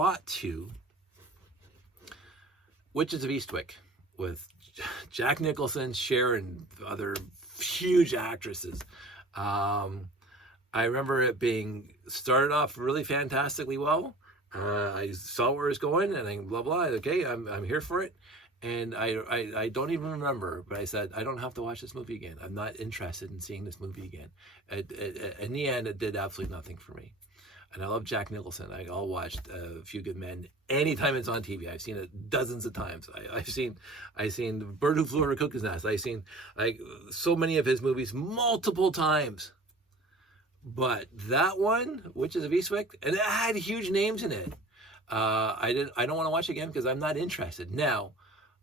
plot to Witches of Eastwick with Jack Nicholson, Cher, and other huge actresses. I remember it being started off really fantastically well. I saw where it was going, and I blah blah. Okay, I'm here for it. And I don't even remember, but I said I don't have to watch this movie again. I'm not interested in seeing this movie again. In the end, it did absolutely nothing for me. And I love Jack Nicholson. I'll watch A Few Good Men anytime it's on TV. I've seen it dozens of times. I've seen The Bird Who Flew Over Cuckoo's Nest. I've seen so many of his movies multiple times. But that one, Witches of Eastwick, and it had huge names in it. I don't want to watch it again because I'm not interested. Now,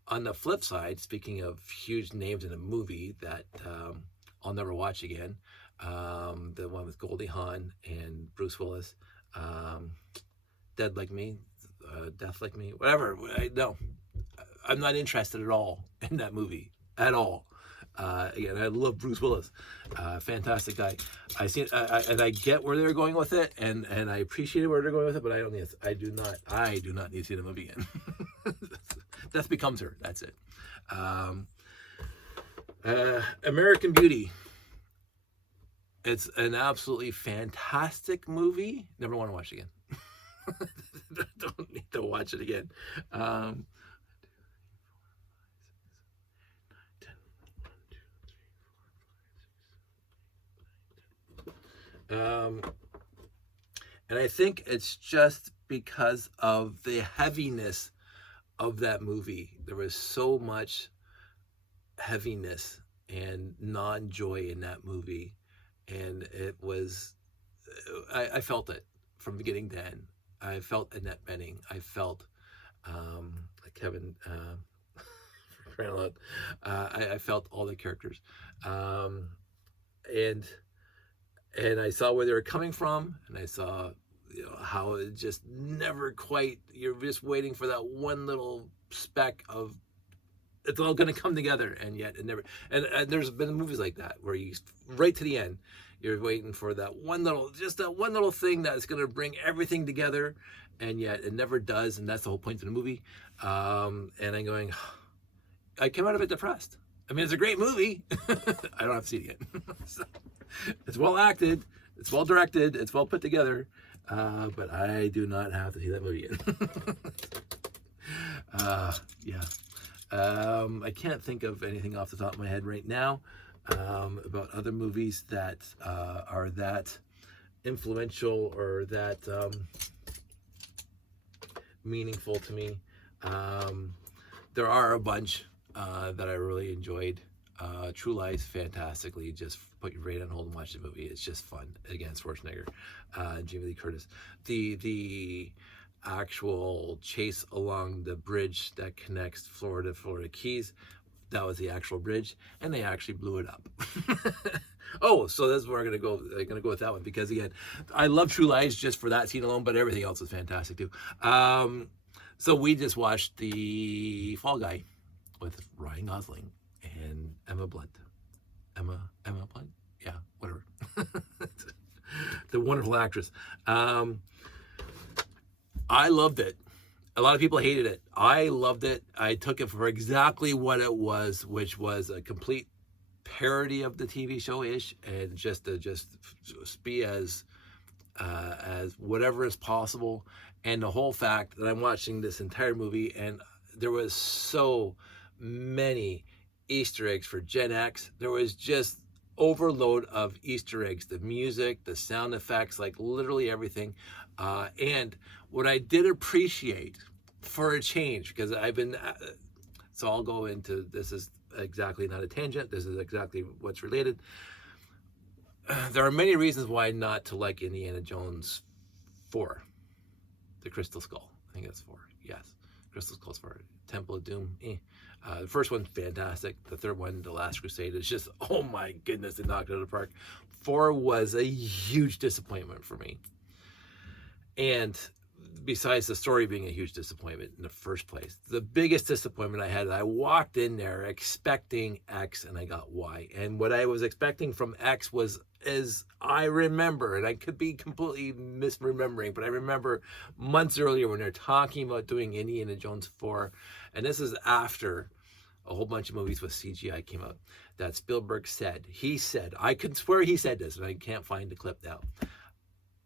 on the flip side, speaking of huge names in a movie that I'll never watch again, the one with Goldie Hawn and Bruce Willis, Dead Like Me, Death Like Me, whatever. No, I'm not interested at all in that movie at all. Again, I love Bruce Willis, fantastic guy. And I get where they're going with it, and I appreciate where they're going with it, but I do not need to see the movie again. Death Becomes Her. That's it. American Beauty. It's an absolutely fantastic movie. Never want to watch it again. Don't need to watch it again. And I think it's just because of the heaviness of that movie. There was so much heaviness and non-joy in that movie. And it was, I felt it from beginning to end. I felt Annette Bening. I felt Kevin Cranlott. I felt all the characters. And I saw where they were coming from, and I saw, how it just never quite, you're just waiting for that one little speck of, it's all going to come together, and yet it never, and there's been movies like that, where you, right to the end, you're waiting for that one little thing that's going to bring everything together, and yet it never does, and that's the whole point of the movie. And I'm going, I came out of it depressed. I mean, it's a great movie. I don't have to see it again. So, it's well acted, it's well directed, it's well put together, but I do not have to see that movie again. I can't think of anything off the top of my head right now about other movies that are that influential or that meaningful to me. There are a bunch that I really enjoyed. True Lies, fantastically. Just put your brain on hold and watch the movie. It's just fun. Again, Schwarzenegger, Jamie Lee Curtis. The actual chase along the bridge that connects Florida Keys, that was the actual bridge, and they actually blew it up. Oh, so that's where I'm gonna go with that one, because again, I love True Lies just for that scene alone, but everything else is fantastic too. So we just watched The Fall Guy with Ryan Gosling and Emma Blunt. Emma Blunt? Yeah, whatever. The wonderful actress. I loved it. A lot of people hated it. I loved it. I took it for exactly what it was, which was a complete parody of the TV show-ish, and just to be as whatever is possible. And the whole fact that I'm watching this entire movie, and there was so many Easter eggs for Gen X. There was just overload of Easter eggs, the music, the sound effects, like literally everything. And what I did appreciate, for a change, because I've been, so I'll go into, this is exactly not a tangent, this is exactly what's related. There are many reasons why not to like Indiana Jones 4, the Crystal Skull. I think that's 4, yes. Crystal Skull's 4. Temple of Doom, The first one, fantastic. The third one, The Last Crusade, is just, oh my goodness, it knocked it out of the park. 4 was a huge disappointment for me. And besides the story being a huge disappointment in the first place, the biggest disappointment I had, I walked in there expecting X and I got Y. And what I was expecting from X was, as I remember, and I could be completely misremembering, but I remember months earlier when they're talking about doing Indiana Jones 4, and this is after a whole bunch of movies with CGI came out, that Spielberg said, I could swear he said this, and I can't find the clip now.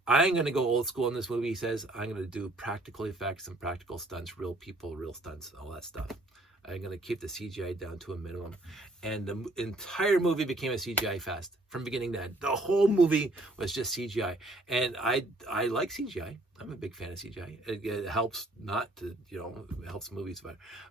I'm going to go old school in this movie. He says, I'm going to do practical effects and practical stunts, real people, real stunts, all that stuff. I'm going to keep the CGI down to a minimum. And the entire movie became a CGI fest from beginning to end. The whole movie was just CGI. And I like CGI. I'm a big fan of CGI. It helps not to, it helps movies.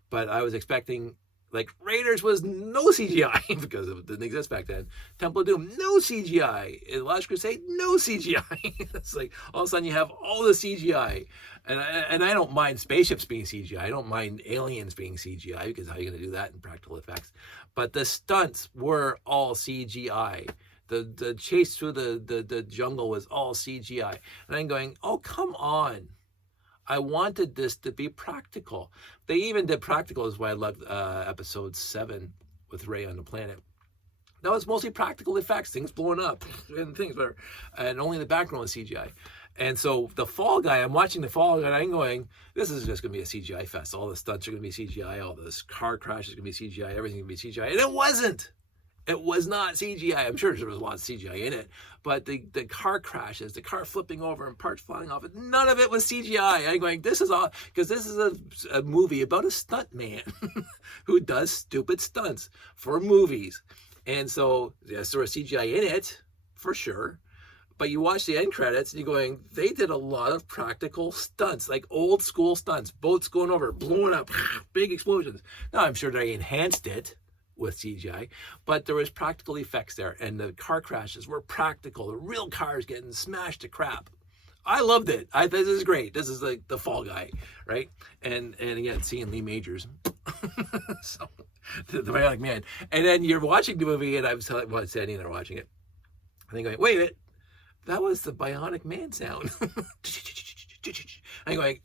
But I was expecting, like, Raiders was no CGI because it didn't exist back then. Temple of Doom, no CGI. In Last Crusade, no CGI. It's like all of a sudden you have all the CGI. And I don't mind spaceships being CGI. I don't mind aliens being CGI, because how are you going to do that in practical effects? But the stunts were all CGI. The chase through the jungle was all CGI. And I'm going, oh, come on. I wanted this to be practical. They even did practical, is why I loved episode 7 with Ray on the planet. That was mostly practical effects, things blowing up and things, and only the background was CGI. And so the Fall Guy, I'm watching the Fall Guy and I'm going, this is just going to be a CGI fest. All the stunts are going to be CGI. All this car crash is going to be CGI. Everything's going to be CGI. And it wasn't. It was not CGI. I'm sure there was a lot of CGI in it, but the car crashes, the car flipping over and parts flying off, none of it was CGI. I'm going, this is all, because this is a movie about a stunt man who does stupid stunts for movies. And so, yes, there was CGI in it, for sure. But you watch the end credits and you're going, they did a lot of practical stunts, like old school stunts, boats going over, blowing up, big explosions. Now, I'm sure they enhanced it with CGI, but there was practical effects there, and the car crashes were practical. The real cars getting smashed to crap. I loved it. This is great. This is like the Fall Guy, right? And again, seeing Lee Majors, so the Bionic Man, and then you're watching the movie, and I'm standing there watching it, and then going, wait a minute, that was the Bionic Man sound. I'm going,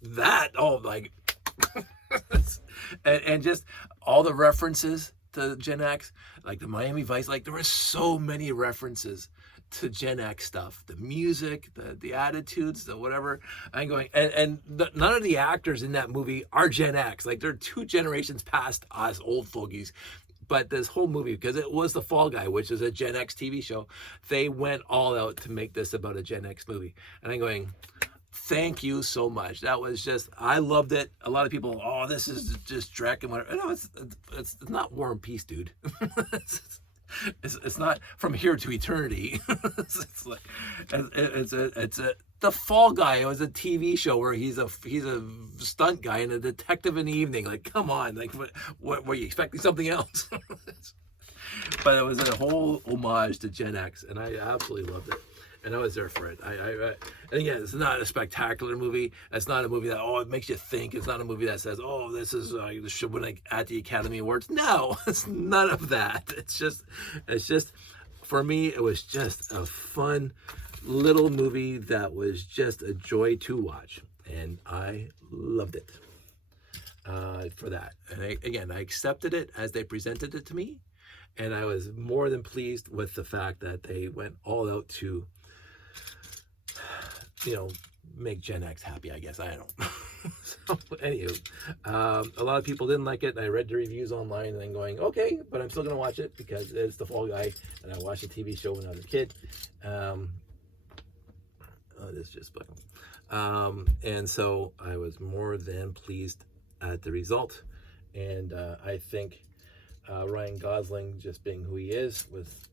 and just all the references to Gen X, like the Miami Vice, like there were so many references to Gen X stuff, the music, the attitudes, the whatever. I'm going, none of the actors in that movie are Gen X. Like they're 2 generations past us old fogies. But this whole movie, because it was the Fall Guy, which is a Gen X TV show, they went all out to make this about a Gen X movie. And I'm going, thank you so much. That was just, I loved it. A lot of people, oh, this is just Drek and whatever. No, it's not War and Peace, dude. It's not From Here to Eternity. The Fall Guy. It was a TV show where he's a stunt guy and a detective in the evening. Like, come on, like what were you expecting something else? But it was a whole homage to Gen X, and I absolutely loved it. And I was there for it. And again, it's not a spectacular movie. It's not a movie that, it makes you think. It's not a movie that says, this is should win at the Academy Awards. No, it's none of that. It's just, for me, it was just a fun little movie that was just a joy to watch. And I loved it for that. And I accepted it as they presented it to me. And I was more than pleased with the fact that they went all out to, make Gen X happy, I guess. I don't know. So, anywho, a lot of people didn't like it. And I read the reviews online and I'm going, okay, but I'm still going to watch it because it's the Fall Guy. And I watched the TV show when I was a kid. This just bugging. And so I was more than pleased at the result. And I think Ryan Gosling, just being who he is, was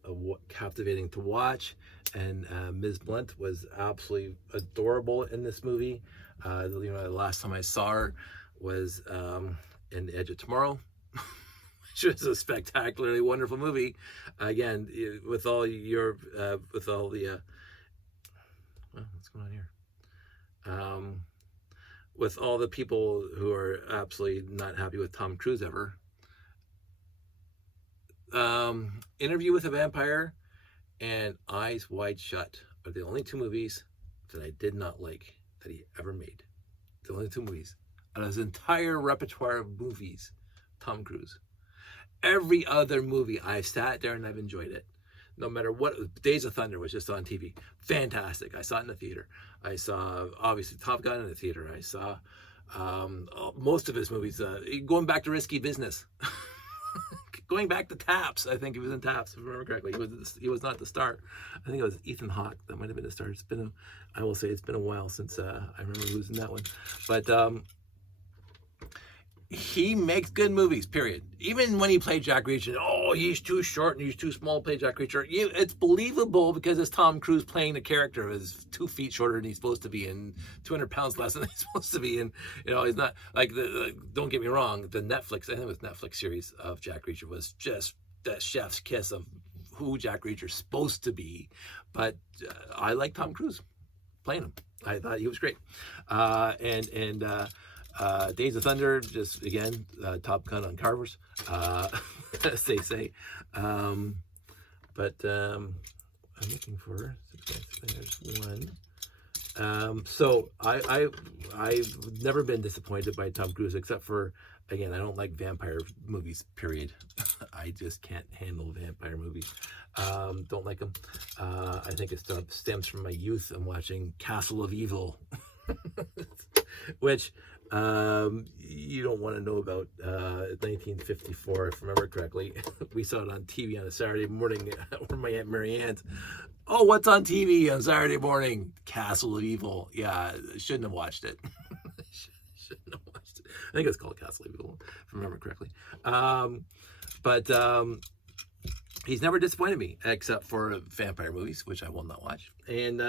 captivating to watch, and Ms. Blunt was absolutely adorable in this movie. The last time I saw her was in The Edge of Tomorrow, which was a spectacularly wonderful movie. Again, with all the what's going on here? With all the people who are absolutely not happy with Tom Cruise ever. Interview with a Vampire and Eyes Wide Shut are the only 2 movies that I did not like that he ever made. The only 2 movies out of his entire repertoire of movies, Tom Cruise. Every other movie, I've sat there and I've enjoyed it. No matter what. Days of Thunder was just on TV. Fantastic. I saw it in the theater. I saw, obviously, Top Gun in the theater. I saw most of his movies. Going back to Risky Business. Going back to Taps. I think he was in Taps, if I remember correctly. He was not the star. I think it was Ethan Hawke. That might have been the star. I will say it's been a while since I remember losing that one. But he makes good movies, period. Even when he played Jack Reacher, oh, he's too short and he's too small to play Jack Reacher. It's believable because it's Tom Cruise playing the character who's 2 feet shorter than he's supposed to be and 200 pounds less than he's supposed to be. And, he's not, like, don't get me wrong, the Netflix, I think it was Netflix series of Jack Reacher was just that chef's kiss of who Jack Reacher's supposed to be. But I like Tom Cruise playing him. I thought he was great. Days of Thunder, just again, Top Gun on Carvers, as they say. But I'm looking for there's one. So I've never been disappointed by Tom Cruise, except for, again, I don't like vampire movies, period. I just can't handle vampire movies. Don't like them. I think it stems from my youth and watching Castle of Evil, which you don't want to know about. 1954, if I remember correctly. We saw it on TV on a Saturday morning with my Aunt Mary Ann's. Oh, what's on TV on Saturday morning? Castle of Evil. Yeah, shouldn't have watched it. Shouldn't have watched it. I think it's called Castle of Evil, if I remember correctly. But he's never disappointed me, except for vampire movies, which I will not watch. And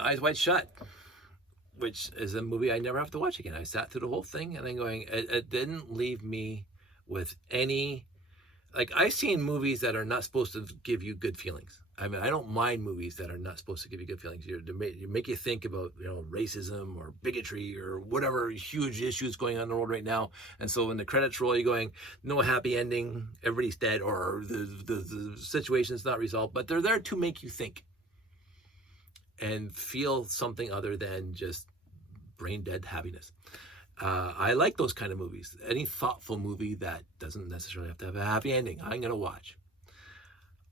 Eyes Wide Shut, which is a movie I never have to watch again. I sat through the whole thing and I'm going, it didn't leave me with any, like, I've seen movies that are not supposed to give you good feelings. I mean, I don't mind movies that are not supposed to give you good feelings. You make you think about, racism or bigotry or whatever huge issues going on in the world right now. And so when the credits roll, you're going, no happy ending, everybody's dead, or the situation's not resolved. But they're there to make you think and feel something other than just brain dead happiness. I like those kind of movies. Any thoughtful movie that doesn't necessarily have to have a happy ending, I'm going to watch.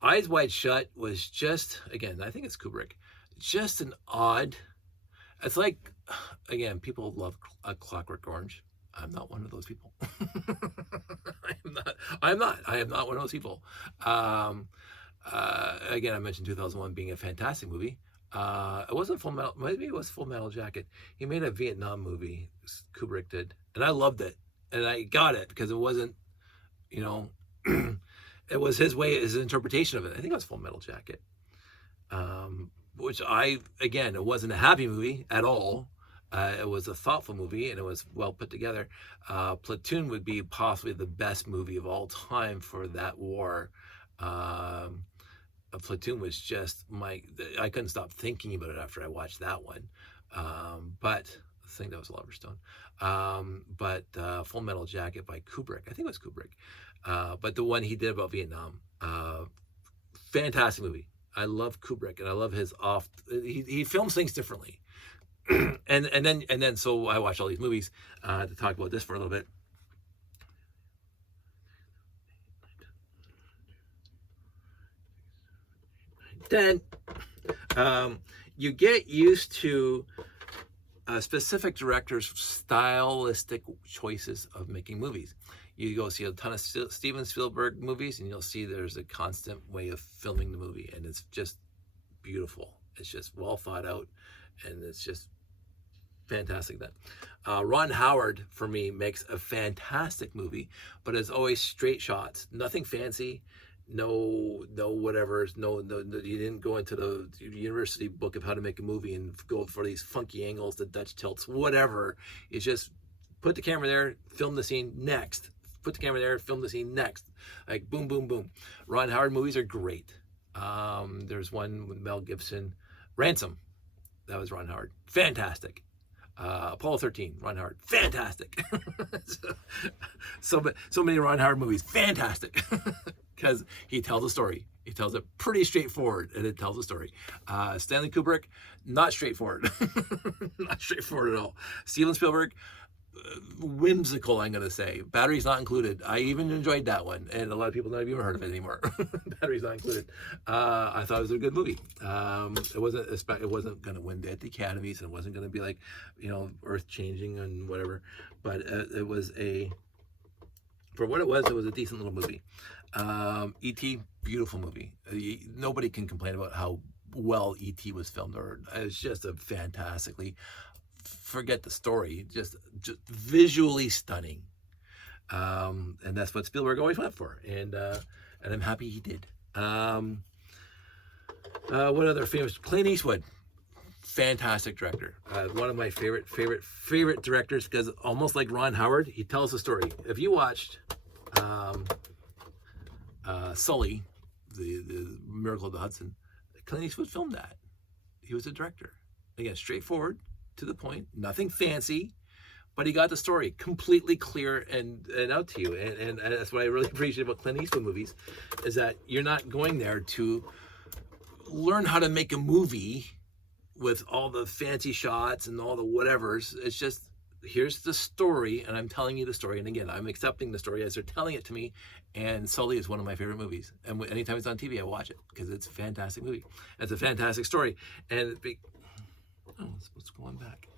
Eyes Wide Shut was just, again, I think it's Kubrick, just an odd, it's like, again, people love A Clockwork Orange. I'm not one of those people. I am not one of those people. Again, I mentioned 2001 being a fantastic movie. It wasn't Full Metal, maybe it was Full Metal Jacket. He made a Vietnam movie, Kubrick did, and I loved it. And I got it because it wasn't, it was his way, his interpretation of it. I think it was Full Metal Jacket. Which it wasn't a happy movie at all. It was a thoughtful movie and it was well put together. Platoon would be possibly the best movie of all time for that war. Platoon was just I couldn't stop thinking about it after I watched that one. But I think that was Oliver Stone. But Full Metal Jacket by Kubrick, I think it was Kubrick. But the one he did about Vietnam, fantastic movie. I love Kubrick and I love his he films things differently. and then so I watched all these movies to talk about this for a little bit. Then you get used to specific directors' stylistic choices of making movies. You go see a ton of Steven Spielberg movies and you'll see there's a constant way of filming the movie and it's just beautiful. It's just well thought out and it's just fantastic. That Ron Howard, for me, makes a fantastic movie, but it's always straight shots, nothing fancy. No whatever. No, you didn't go into the university book of how to make a movie and go for these funky angles, the Dutch tilts, whatever. It's just put the camera there, film the scene, next. Put the camera there, film the scene, next. Like boom, boom, boom. Ron Howard movies are great. There's one with Mel Gibson, Ransom. That was Ron Howard. Fantastic. Apollo 13, Ron Howard, fantastic. so many Ron Howard movies, fantastic, because he tells a story. He tells it pretty straightforward, and it tells a story. Stanley Kubrick, not straightforward, not straightforward at all. Steven Spielberg, whimsical, I'm going to say. Batteries Not Included. I even enjoyed that one, and a lot of people don't even heard of it anymore. Batteries Not Included. I thought it was a good movie. It wasn't going to win at the Academies, and it wasn't going to be like, earth changing and whatever. But it was for what it was a decent little movie. E.T., beautiful movie. Nobody can complain about how well E.T. was filmed. It's just a fantastically, forget the story, just visually stunning, and that's what Spielberg always went for, and I'm happy he did. What other famous? Clint Eastwood, fantastic director. One of my favorite directors, because almost like Ron Howard, he tells a story. If you watched Sully, the Miracle of the Hudson, Clint Eastwood filmed that. He was a director. Again, straightforward, to the point, nothing fancy, but he got the story completely clear and out to you. And that's what I really appreciate about Clint Eastwood movies, is that you're not going there to learn how to make a movie with all the fancy shots and all the whatevers. It's just, here's the story, and I'm telling you the story. And again, I'm accepting the story as they're telling it to me. And Sully is one of my favorite movies. And anytime it's on TV, I watch it because it's a fantastic movie. It's a fantastic story. And what's going back?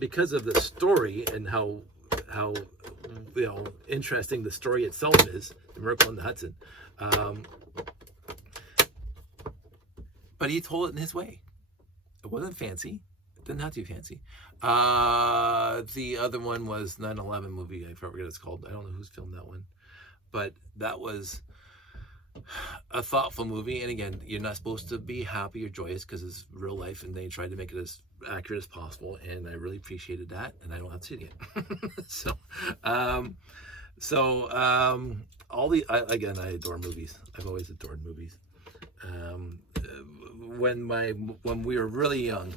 Because of the story and how interesting the story itself is, The Miracle on the Hudson. But he told it in his way. It wasn't fancy. It didn't have to be fancy. The other one was 9/11 movie. I forget what it's called. I don't know who's filmed that one. But that was a thoughtful movie. And again, you're not supposed to be happy or joyous because it's real life, and they tried to make it as accurate as possible. And I really appreciated that. And I don't have to see it again. Again, I adore movies. I've always adored movies. When we were really young,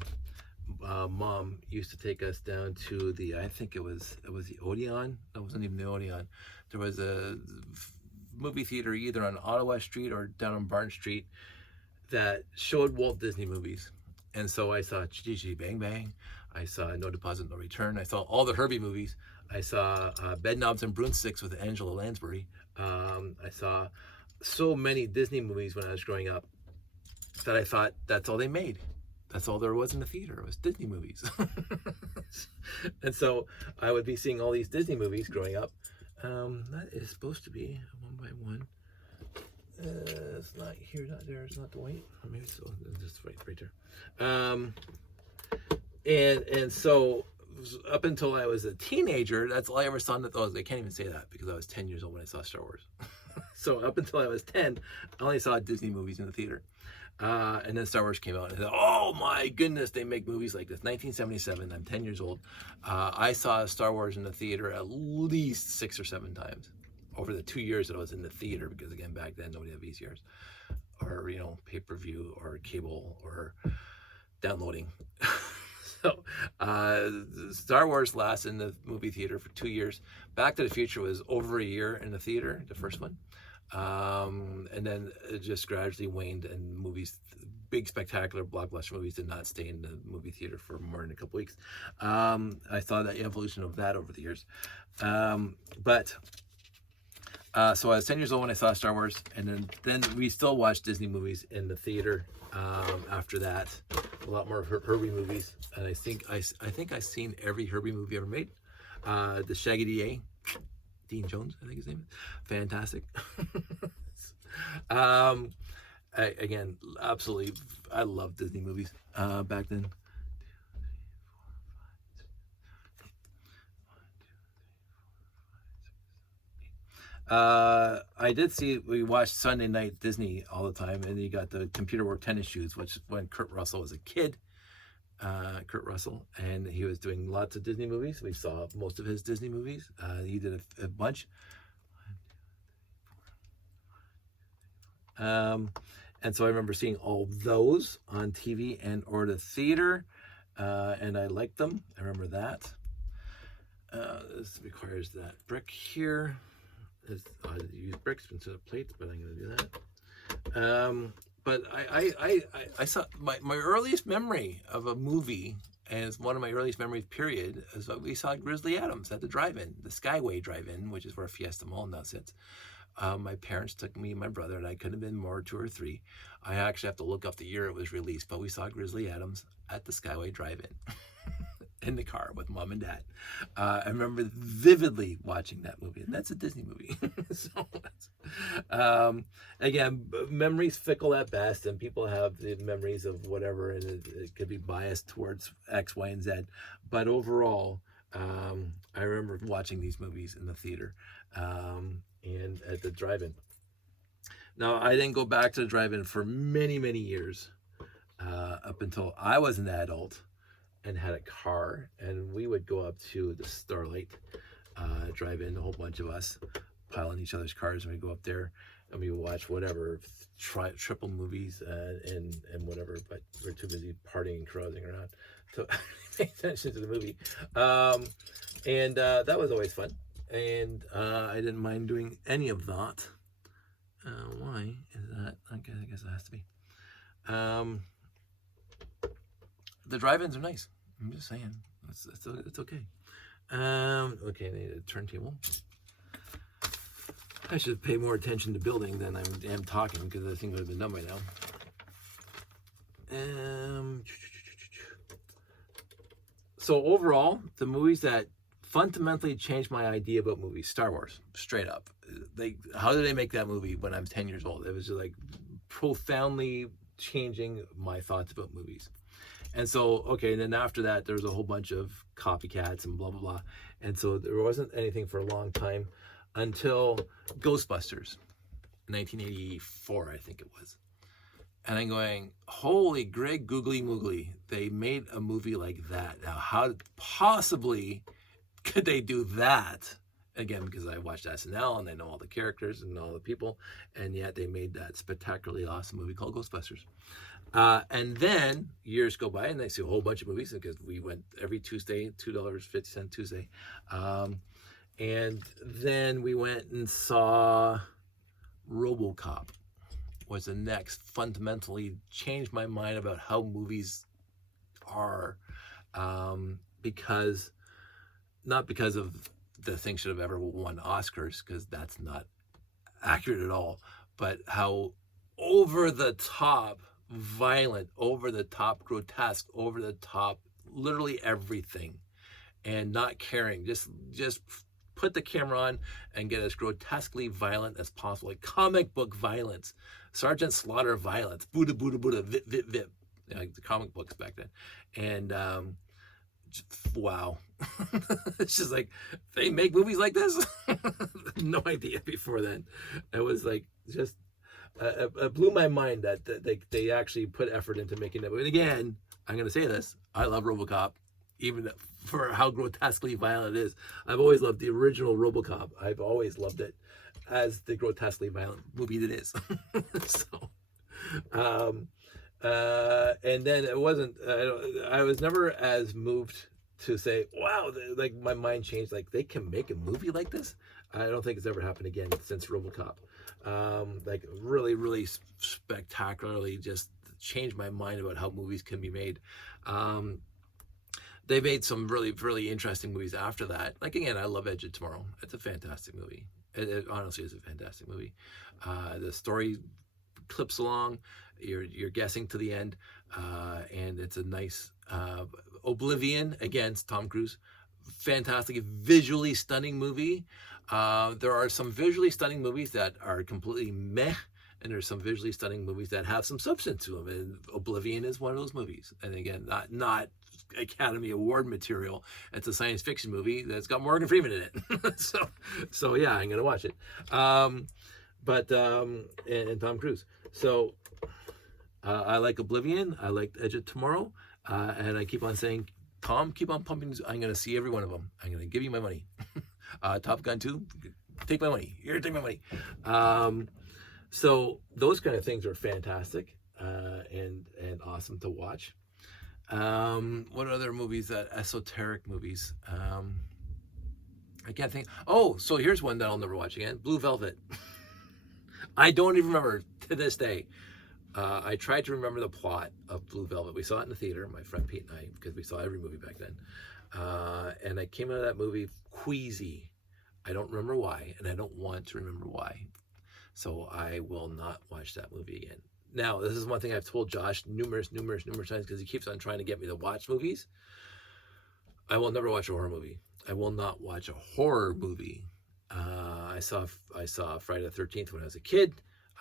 Mom used to take us down to I think it was the Odeon. It wasn't even the Odeon. There was a movie theater either on Ottawa Street or down on Barton Street that showed Walt Disney movies. And so I saw Chitty Bang Bang. I saw No Deposit, No Return. I saw all the Herbie movies. I saw Bedknobs and Broomsticks with Angela Lansbury. I saw so many Disney movies when I was growing up that I thought that's all they made. That's all there was in the theater. It was Disney movies. And so I would be seeing all these Disney movies growing up. That is supposed to be one by one. It's not here, not there. It's not the white. Or maybe so. It's just right there. And so up until I was a teenager, that's all I ever saw. I can't even say that because I was 10 years old when I saw Star Wars. So up until I was 10, I only saw Disney movies in the theater. And then Star Wars came out, and I thought, oh my goodness, they make movies like this. 1977, I'm 10 years old. I saw Star Wars in the theater at least 6 or 7 times over the 2 years that I was in the theater, because again, back then nobody had VCRs or pay-per-view or cable or downloading. So Star Wars lasted in the movie theater for 2 years. Back to the Future was over a year in the theater, the first one. And then it just gradually waned, and movies, big spectacular blockbuster movies, did not stay in the movie theater for more than a couple weeks. I saw the evolution of that over the years. So I was 10 years old when I saw Star Wars, and then we still watched Disney movies in the theater. After that, a lot more Herbie movies, and I think I've seen every Herbie movie ever made. The Shaggy DA, Dean Jones, I think his name is. Fantastic. Again, absolutely, I love Disney movies back then. I did see, we watched Sunday Night Disney all the time, and you got the Computer Wore Tennis Shoes, which when Kurt Russell was a kid, and he was doing lots of Disney movies. We saw most of his Disney movies. He did a bunch. And so I remember seeing all those on TV and or the theater. and I liked them. I remember that. This requires that brick here. I use bricks instead of plates, but I'm going to do that. But I saw my earliest memory of a movie, and it's one of my earliest memories, period, is that we saw Grizzly Adams at the drive-in, the Skyway drive-in, which is where Fiesta Mall now sits. My parents took me and my brother, and I couldn't have been more 2 or 3. I actually have to look up the year it was released, but we saw Grizzly Adams at the Skyway drive-in. In the car with mom and dad. I remember vividly watching that movie, and that's a Disney movie. So again, memories fickle at best, and people have the memories of whatever, and it could be biased towards X, Y, and Z. But overall, I remember watching these movies in the theater and at the drive-in. Now, I didn't go back to the drive-in for many, many years, up until I was an adult and had a car, and we would go up to the Starlight drive-in, a whole bunch of us pile in each other's cars, and we go up there and we watch whatever triple movies and whatever, but we're too busy partying and carousing around to pay attention to the movie. And that was always fun, and I didn't mind doing any of that. Why is that? I guess it has to be. The drive-ins are nice. I'm just saying, it's okay. Okay, I need a turntable. I should pay more attention to building than I am talking, because I think it would have been done by now. So overall, the movies that fundamentally changed my idea about movies, Star Wars, straight up. How did they make that movie when I'm 10 years old? It was just like profoundly changing my thoughts about movies. And so, okay, and then after that, there was a whole bunch of copycats and blah, blah, blah. And so there wasn't anything for a long time until Ghostbusters, 1984, I think it was. And I'm going, holy Greg Googly Moogly, they made a movie like that. Now, how possibly could they do that? Again, because I watched SNL and I know all the characters and all the people, and yet they made that spectacularly awesome movie called Ghostbusters. And then years go by, and I see a whole bunch of movies, because we went every Tuesday, $2.50 Tuesday. And then we went and saw RoboCop. Was the next, fundamentally changed my mind about how movies are, because, not because of the thing should have ever won Oscars, because that's not accurate at all, but how over the top violent, over the top grotesque, over the top literally everything, and not caring, just put the camera on and get as grotesquely violent as possible, like comic book violence, Sergeant Slaughter violence, Buddha, Buddha, Buddha, vip, vip, vip, like the comic books back then. And wow. It's just like, they make movies like this? No idea before then. It was like, just it blew my mind that they actually put effort into making that movie. And again, I'm going to say this, I love RoboCop, even for how grotesquely violent it is. I've always loved the original RoboCop. I've always loved it as the grotesquely violent movie that is. So, and then it wasn't, I was never as moved to say, wow, like my mind changed, like they can make a movie like this. I don't think it's ever happened again since RoboCop. Like really, really spectacularly just changed my mind about how movies can be made. They made some really, really interesting movies after that. Like, again, I love Edge of Tomorrow. It's a fantastic movie. It honestly is a fantastic movie. The story clips along. You're guessing to the end, and it's a nice Oblivion, again, Tom Cruise. Fantastic, visually stunning movie. There are some visually stunning movies that are completely meh, and there's some visually stunning movies that have some substance to them. And Oblivion is one of those movies. And again, not Academy Award material. It's a science fiction movie that's got Morgan Freeman in it. so yeah, I'm gonna watch it. And Tom Cruise. So I like Oblivion. I like Edge of Tomorrow. And I keep on saying, Tom, keep on pumping. I'm gonna see every one of them. I'm gonna give you my money. Top Gun 2, take my money. Here, take my money. So those kind of things are fantastic and awesome to watch. What other movies? That esoteric movies. I can't think. Oh, so here's one that I'll never watch again. Blue Velvet. I don't even remember to this day. I tried to remember the plot of Blue Velvet. We saw it in the theater, my friend Pete and I, because we saw every movie back then. And I came out of that movie queasy. I don't remember why, and I don't want to remember why. So I will not watch that movie again. Now, this is one thing I've told Josh numerous times, because he keeps on trying to get me to watch movies. I will never watch a horror movie. I will not watch a horror movie. I saw Friday the 13th when I was a kid.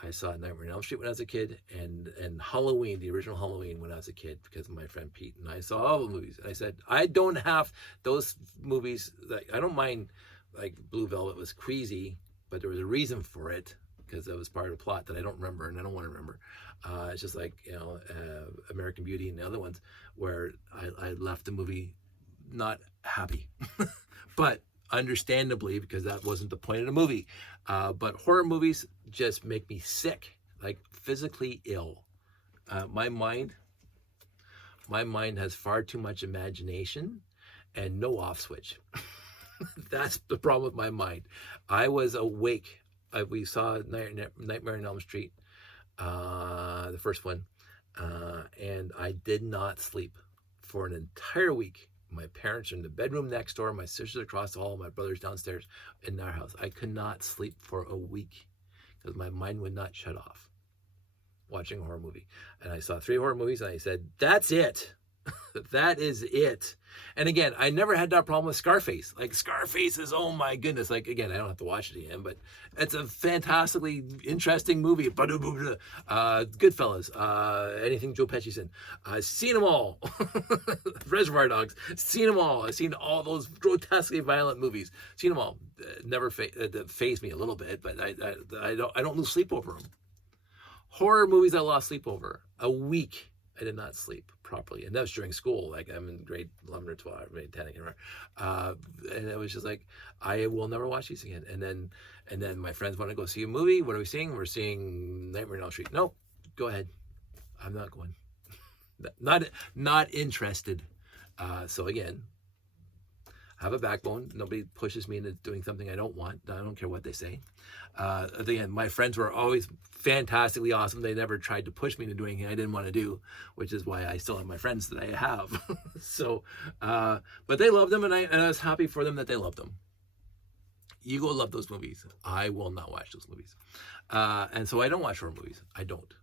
I saw Nightmare on Elm Street when I was a kid, and Halloween, the original Halloween, when I was a kid, because of my friend Pete, and I saw all the movies. And I said, I don't have those movies. Like, I don't mind, like Blue Velvet was queasy, but there was a reason for it, because that was part of the plot that I don't remember, and I don't want to remember. It's just like, American Beauty and the other ones, where I left the movie not happy, but understandably, because that wasn't the point of the movie. But horror movies just make me sick, like physically ill. My mind has far too much imagination and no off switch. That's the problem with my mind. I was awake. We saw Nightmare on Elm Street, the first one, and I did not sleep for an entire week. My parents are in the bedroom next door, my sisters across the hall, my brother's downstairs in their house. I could not sleep for a week because my mind would not shut off watching a horror movie. And I saw 3 horror movies, and I said, that's it. That is it. And again, I never had that problem with Scarface. Like, Scarface is, oh my goodness. Like, again, I don't have to watch it again, but it's a fantastically interesting movie. Goodfellas, anything Joe Pesci's in. I've seen them all. Reservoir Dogs, seen them all. I've seen all those grotesquely violent movies. Seen them all. Never fazed me a little bit, but I don't lose sleep over them. Horror movies I lost sleep over. A week I did not sleep properly, and that was during school. Like, I'm in grade 11 or 12, grade 10, I can't remember. And it was just like, I will never watch these again. And then my friends want to go see a movie. What are we seeing? We're seeing Nightmare on Elm Street. No, go ahead. I'm not going. Not interested. So again, I have a backbone. Nobody pushes me into doing something I don't want. I don't care what they say. Again, my friends were always fantastically awesome. They never tried to push me into doing anything I didn't want to do, which is why I still have my friends that I have. So, but they loved them, and I was happy for them that they loved them. You go love those movies. I will not watch those movies. And so I don't watch horror movies. I don't.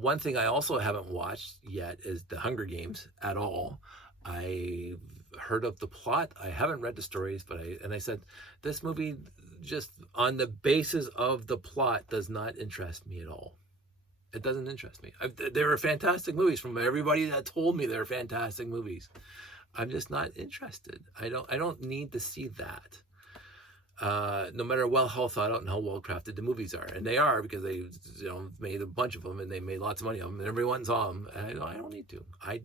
One thing I also haven't watched yet is The Hunger Games at all. I heard of the plot. I haven't read the stories, but I said, this movie, just on the basis of the plot, does not interest me at all. It doesn't interest me. They were fantastic movies from everybody that told me they're fantastic movies. I'm just not interested. I don't need to see that. No matter how thought out and how well crafted the movies are, and they are, because they made a bunch of them and they made lots of money on them, and everyone saw them. And I don't need to.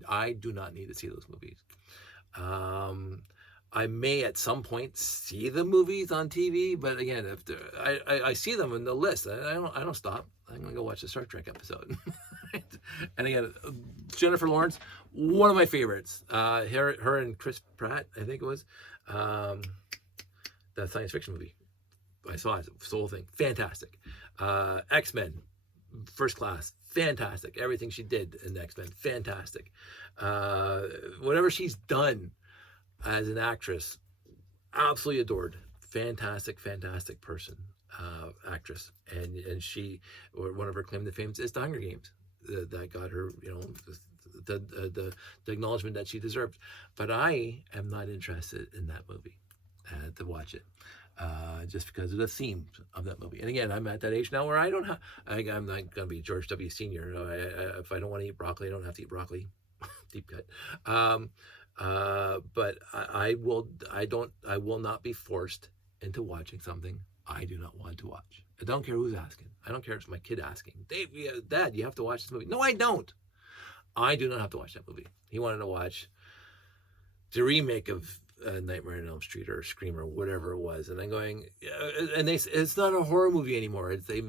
I do not need to see those movies. I may at some point see the movies on TV, but again, if I see them in the list, I don't stop. I'm gonna go watch the Star Trek episode. And again, Jennifer Lawrence, one of my favorites. Her and Chris Pratt, I think it was. That science fiction movie. I saw it, the whole thing. Fantastic. X-Men, first class. Fantastic. Everything she did in X-Men, fantastic. Whatever she's done as an actress, absolutely adored. Fantastic person, actress. And she, or one of her claim to fame is The Hunger Games. That got her, the acknowledgement that she deserved. But I am not interested in that movie. To watch it, just because of the themes of that movie. And again, I'm at that age now where I don't have. I'm not going to be George W. Senior. If I don't want to eat broccoli, I don't have to eat broccoli. Deep cut. But I will not be forced into watching something I do not want to watch. I don't care who's asking. I don't care if it's my kid asking. Dave, Dad, you have to watch this movie. No, I don't. I do not have to watch that movie. He wanted to watch the remake of Nightmare on Elm Street or Scream or whatever it was, and I'm going, and it's not a horror movie anymore. It's a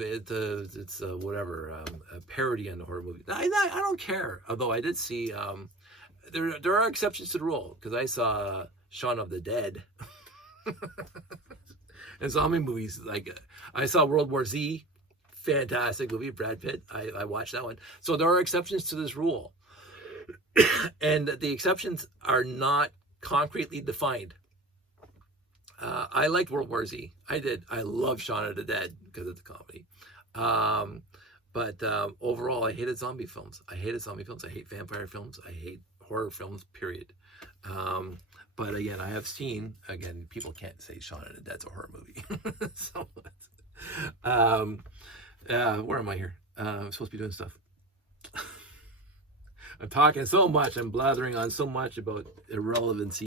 parody on the horror movie. I don't care. Although I did see there are exceptions to the rule, because I saw Shaun of the Dead and zombie movies. Like I saw World War Z, fantastic movie, Brad Pitt. I watched that one. So there are exceptions to this rule, and the exceptions are not concretely defined. I liked World War Z. I did. I love Shaun of the Dead because it's a comedy. But overall, I hated zombie films. I hate vampire films. I hate horror films, period. But again, I have seen, people can't say Shaun of the Dead's a horror movie. So, where am I here? I'm supposed to be doing stuff. I'm talking so much. I'm blathering on so much about irrelevancy.